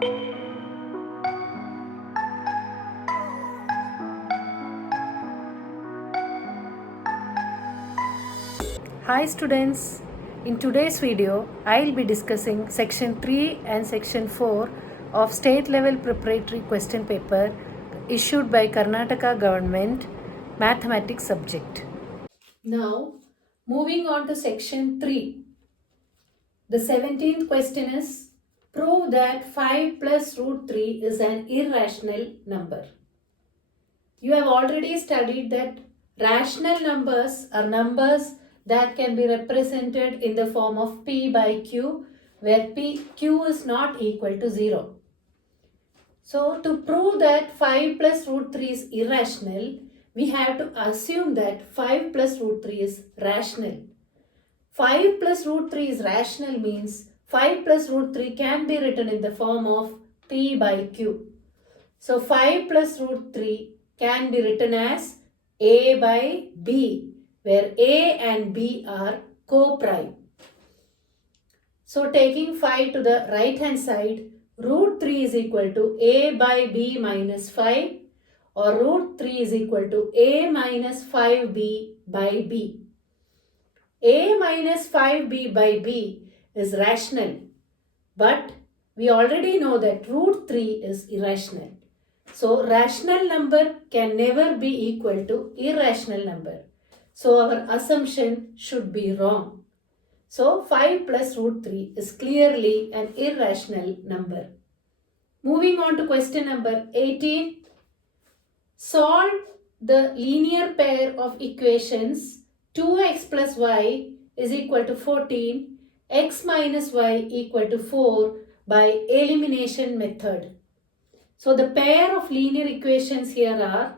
Hi students, in today's video I'll be discussing section 3 and section 4 of State Level Preparatory Question Paper issued by Karnataka Government Mathematics subject. Now moving on to section 3. The 17th question is, prove that 5 plus root 3 is an irrational number. You have already studied that rational numbers are numbers that can be represented in the form of p by q, where q is not equal to 0. So to prove that 5 plus root 3 is irrational, we have to assume that 5 plus root 3 is rational. 5 plus root 3 is rational means 5 plus root 3 can be written in the form of p by q. So 5 plus root 3 can be written as a by b, where a and b are co-prime. So taking 5 to the right hand side, root 3 is equal to a by b minus 5, or root 3 is equal to a minus 5b by b. A minus 5b by b is rational, but we already know that root 3 is irrational. So rational number can never be equal to irrational number. So our assumption should be wrong. So 5 plus root 3 is clearly an irrational number. Moving on to question number 18. Solve the linear pair of equations 2x plus y is equal to 14, x minus y equal to 4 by elimination method. So the pair of linear equations here are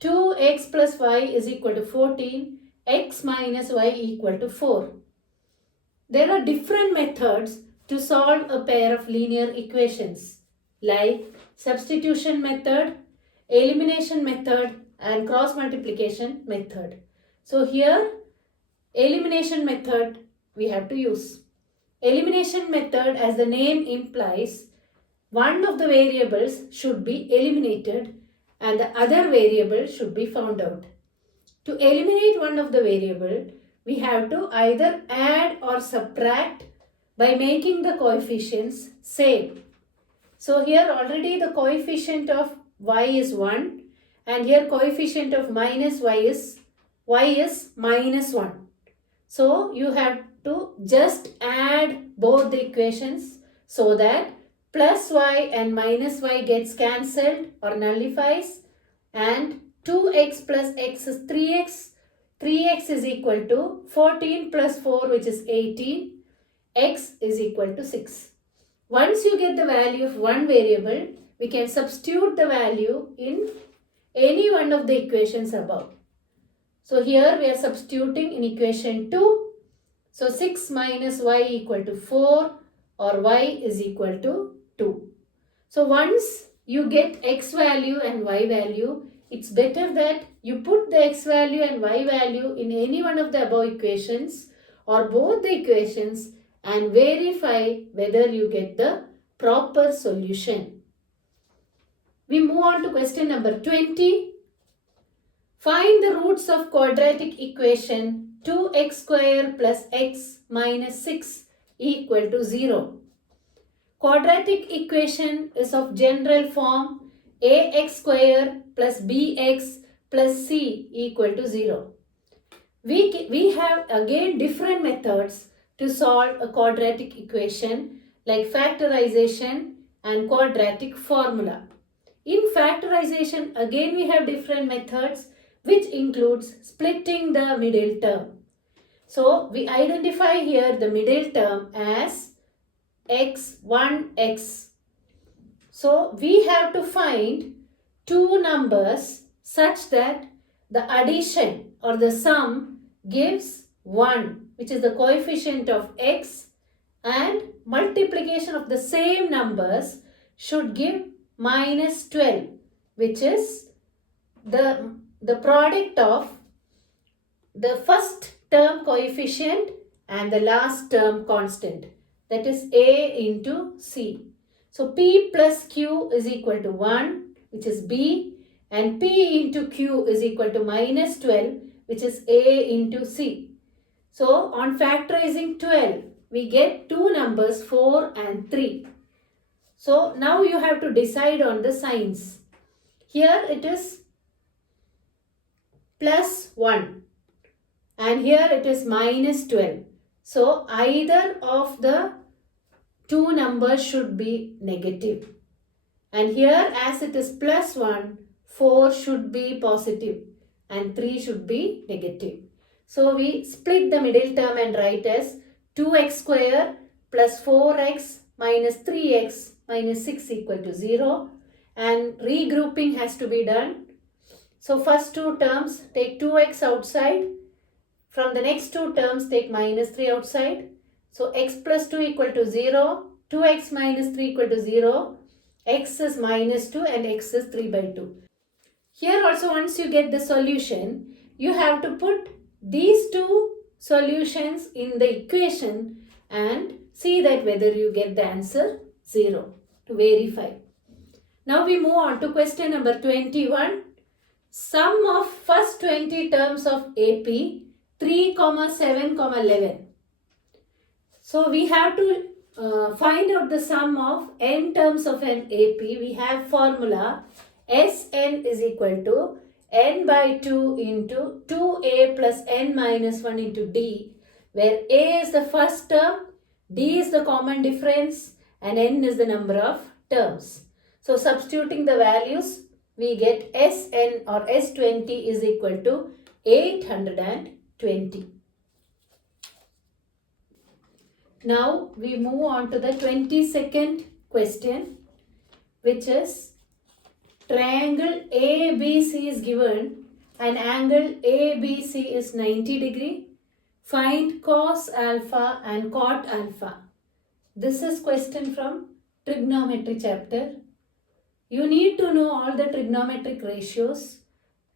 2x plus y is equal to 14, x minus y equal to 4. There are different methods to solve a pair of linear equations like substitution method, elimination method and cross multiplication method. So here elimination method we have to use. Elimination method, as the name implies, one of the variables should be eliminated and the other variable should be found out. To eliminate one of the variable, we have to either add or subtract by making the coefficients same. So here already the coefficient of y is 1 and here coefficient of minus y is minus 1. So you have to just add both the equations so that plus y and minus y gets cancelled or nullifies, and 2x plus x is 3x. 3x is equal to 14 plus 4, which is 18. X is equal to 6. Once you get the value of one variable, we can substitute the value in any one of the equations above. So here we are substituting in equation 2. So 6 minus y equal to 4, or y is equal to 2. So once you get x value and y value, it's better that you put the x value and y value in any one of the above equations or both the equations and verify whether you get the proper solution. We move on to question number 20. Find the roots of quadratic equation 2x square plus x minus 6 equal to 0. Quadratic equation is of general form ax square plus bx plus c equal to 0. We have again different methods to solve a quadratic equation like factorization and quadratic formula. In factorization again we have different methods which includes splitting the middle term. So we identify here the middle term as x1x. So we have to find two numbers such that the addition or the sum gives 1, which is the coefficient of x, and multiplication of the same numbers should give minus 12, which is the product of the first term coefficient and the last term constant, that is a into c. So P plus Q is equal to 1, which is B, and P into Q is equal to minus 12, which is A into C. So on factorizing 12, we get two numbers 4 and 3. So now you have to decide on the signs. Here it is plus 1 and here it is minus 12. So either of the two numbers should be negative. And here as it is plus 1, 4 should be positive and 3 should be negative. So we split the middle term and write as 2x square plus 4x minus 3x minus 6 equal to 0. And regrouping has to be done. So first two terms take 2x outside. From the next two terms take minus 3 outside. So x plus 2 equal to 0. 2x minus 3 equal to 0. X is minus 2 and x is 3 by 2. Here also once you get the solution, you have to put these two solutions in the equation and see that whether you get the answer 0 to verify. Now we move on to question number 21. Sum of first 20 terms of AP 3, 7, 11. So we have to find out the sum of n terms of an AP. We have formula Sn is equal to n by 2 into 2a plus n minus 1 into d, where a is the first term, d is the common difference and n is the number of terms. So substituting the values, we get Sn or S20 is equal to 820. Now we move on to the 22nd question, which is triangle ABC is given and angle ABC is 90 degree. Find cos alpha and cot alpha. This is question from trigonometry chapter. You need to know all the trigonometric ratios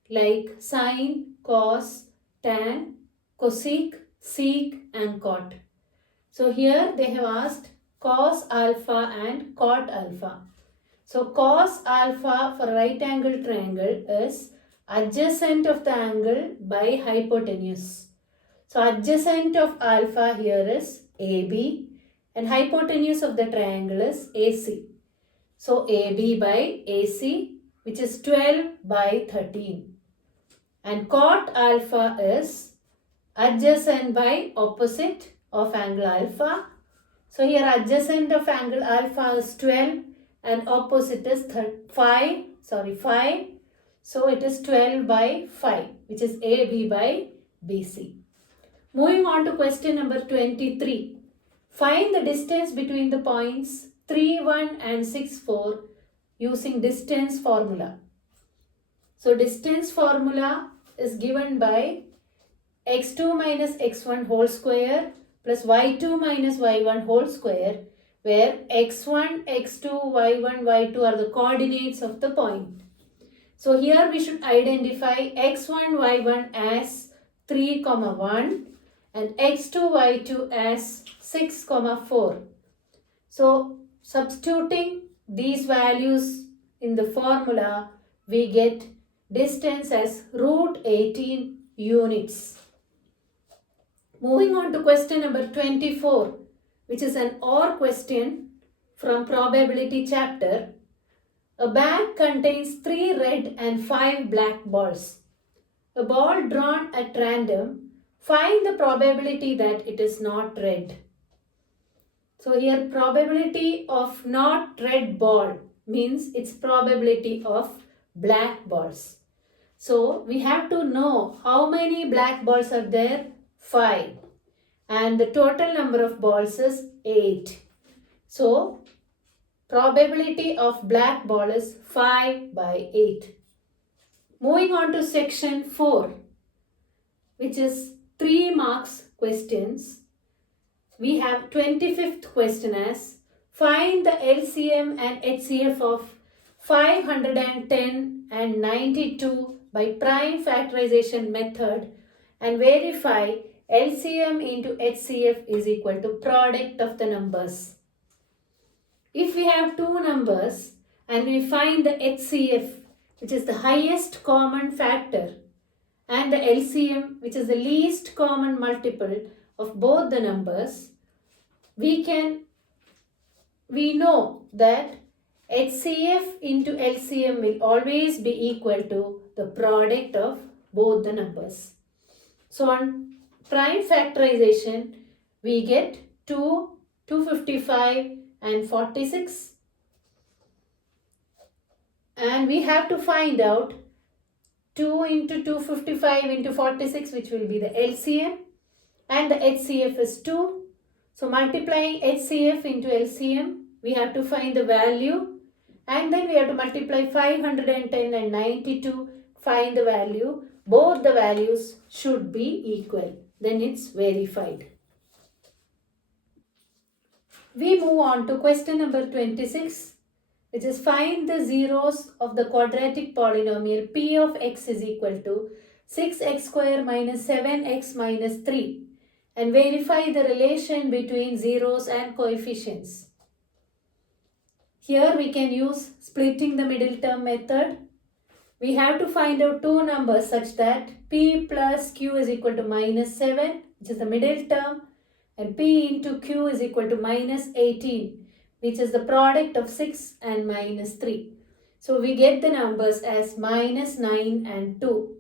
like sine, cos, tan, cosec, sec and cot. So here they have asked cos alpha and cot alpha. So cos alpha for right angle triangle is adjacent of the angle by hypotenuse. So adjacent of alpha here is AB and hypotenuse of the triangle is AC. So AB by AC, which is 12 by 13. And cot alpha is adjacent by opposite of angle alpha. So here adjacent of angle alpha is 12 and opposite is 5. So it is 12 by 5, which is AB by BC. Moving on to question number 23. Find the distance between the points 3, 1 and 6, 4 using distance formula. So distance formula is given by x2 minus x1 whole square plus y2 minus y1 whole square, where x1, x2, y1, y2 are the coordinates of the point. So here we should identify x1, y1 as 3, 1 and x2, y2 as 6, 4. So substituting these values in the formula, we get distance as root 18 units. Moving on to question number 24, which is an OR question from probability chapter. A bag contains 3 red and 5 black balls. A ball drawn at random, find the probability that it is not red. So here probability of not red ball means its probability of black balls. So we have to know how many black balls are there. 5. And the total number of balls is 8. So probability of black ball is 5 by 8. Moving on to section 4, which is 3 marks questions. We have 25th question as find the LCM and HCF of 510 and 92 by prime factorization method and verify LCM into HCF is equal to product of the numbers. If we have two numbers and we find the HCF, which is the highest common factor, and the LCM, which is the least common multiple of both the numbers, we know that HCF into LCM will always be equal to the product of both the numbers. So on prime factorization, we get 2, 255 and 46. And we have to find out 2 into 255 into 46, which will be the LCM, and the HCF is 2. So multiplying HCF into LCM, we have to find the value, and then we have to multiply 510 and 92, find the value. Both the values should be equal. Then it's verified. We move on to question number 26, which is find the zeros of the quadratic polynomial p of x is equal to 6x square minus 7x minus 3 and verify the relation between zeros and coefficients. Here we can use splitting the middle term method. We have to find out two numbers such that p plus q is equal to minus 7, which is the middle term, and p into q is equal to minus 18, which is the product of 6 and minus 3. So we get the numbers as minus 9 and 2.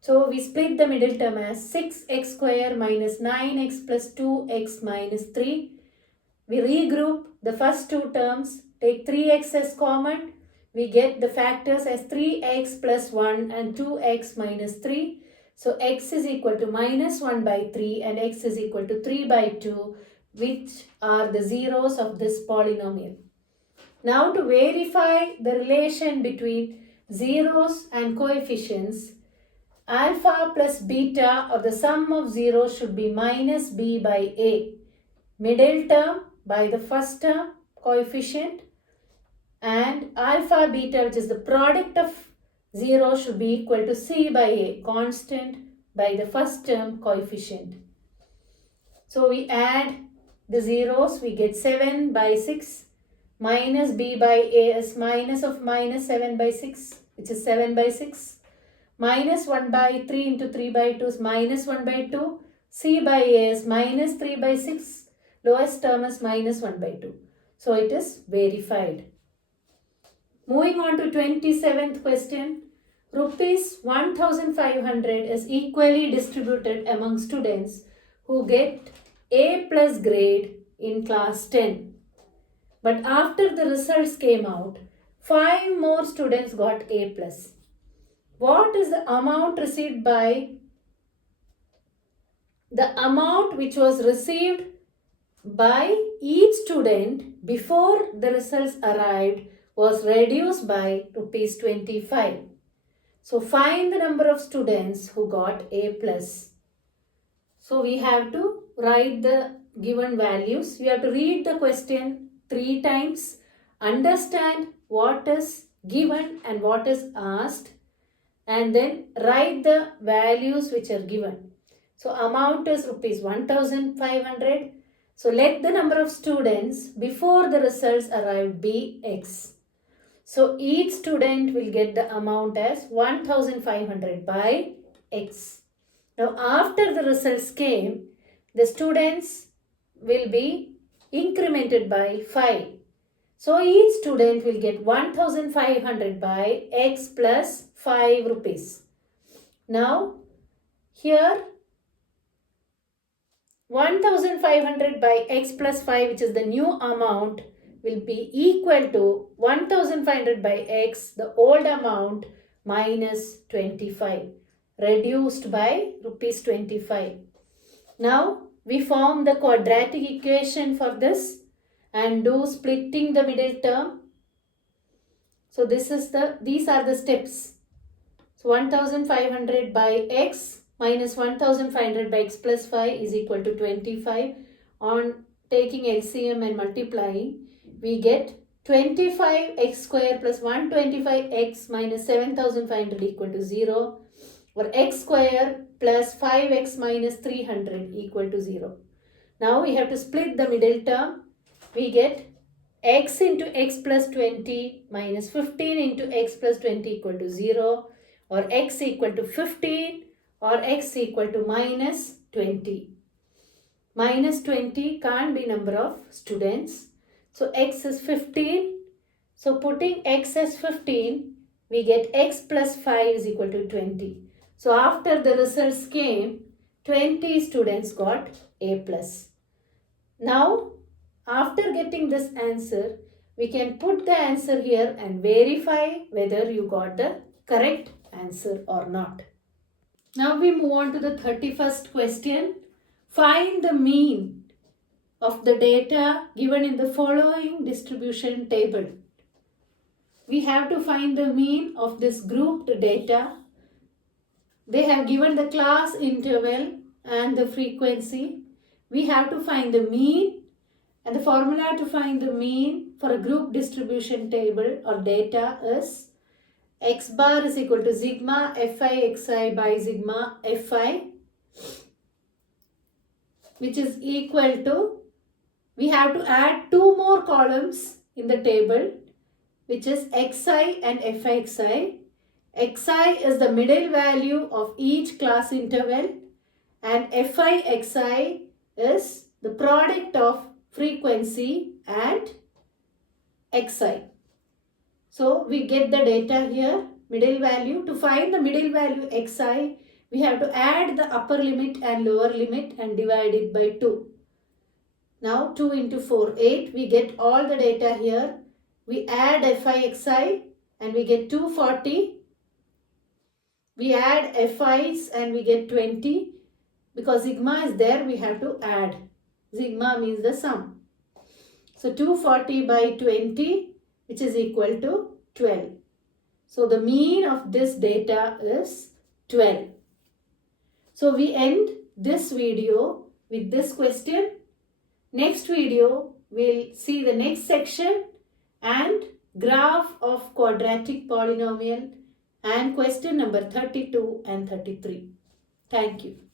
So we split the middle term as 6x square minus 9x plus 2x minus 3. We regroup the first two terms, take 3x as common. We get the factors as 3x plus 1 and 2x minus 3. So x is equal to minus 1 by 3 and x is equal to 3 by 2, which are the zeros of this polynomial. Now to verify the relation between zeros and coefficients, alpha plus beta or the sum of zeros should be minus b by a. Middle term by the first term coefficient, and alpha beta, which is the product of 0, should be equal to c by a, constant, by the first term coefficient. So we add the zeros, we get 7 by 6 minus b by a is minus of minus 7 by 6, which is 7 by 6. Minus 1 by 3 into 3 by 2 is minus 1 by 2. C by a is minus 3 by 6. Lowest term is minus 1 by 2. So it is verified. Moving on to 27th question. Rupees 1,500 is equally distributed among students who get A plus grade in class 10. But after the results came out, 5 more students got A plus. What is the amount received by? The amount which was received by each student before the results arrived was reduced by rupees 25. So find the number of students who got A plus. So we have to write the given values. We have to read the question 3 times, understand what is given and what is asked, and then write the values which are given. So amount is rupees 1,500. So let the number of students before the results arrived be x. So each student will get the amount as 1,500 by x. Now after the results came, the students will be incremented by 5. So each student will get 1,500 by x plus 5 rupees. Now here 1,500 by x plus 5, which is the new amount, will be equal to 1,500 by x, the old amount, minus 25, reduced by rupees 25. Now we form the quadratic equation for this and do splitting the middle term. So these are the steps. So 1,500 by x minus 1,500 by x plus 5 is equal to 25. On taking LCM and multiplying, we get 25x square plus 125x minus 7,500 equal to 0, or x square plus 5x minus 300 equal to 0. Now we have to split the middle term. We get x into x plus 20 minus 15 into x plus 20 equal to 0, or x equal to 15 or x equal to minus 20. Minus 20 can't be number of students. So x is 15. So putting x as 15, we get x plus 5 is equal to 20. So after the results came, 20 students got A plus. Now, after getting this answer, we can put the answer here and verify whether you got the correct answer or not. Now we move on to the 31st question. Find the mean of the data given in the following distribution table. We have to find the mean of this grouped data. They have given the class interval and the frequency. We have to find the mean, and the formula to find the mean for a group distribution table or data is x bar is equal to sigma fi xi by sigma fi, which is equal to, we have to add two more columns in the table, which is xi and fixi. Xi is the middle value of each class interval, and fixi is the product of frequency and xi. So we get the data here, middle value. To find the middle value xi, we have to add the upper limit and lower limit and divide it by 2. Now 2 into 4, 8. We get all the data here. We add fixi and we get 240. We add fi's and we get 20. Because sigma is there, we have to add. Sigma means the sum. So 240 by 20, which is equal to 12. So the mean of this data is 12. So we end this video with this question. Next video, we'll see the next section and graph of quadratic polynomial and question number 32 and 33. Thank you.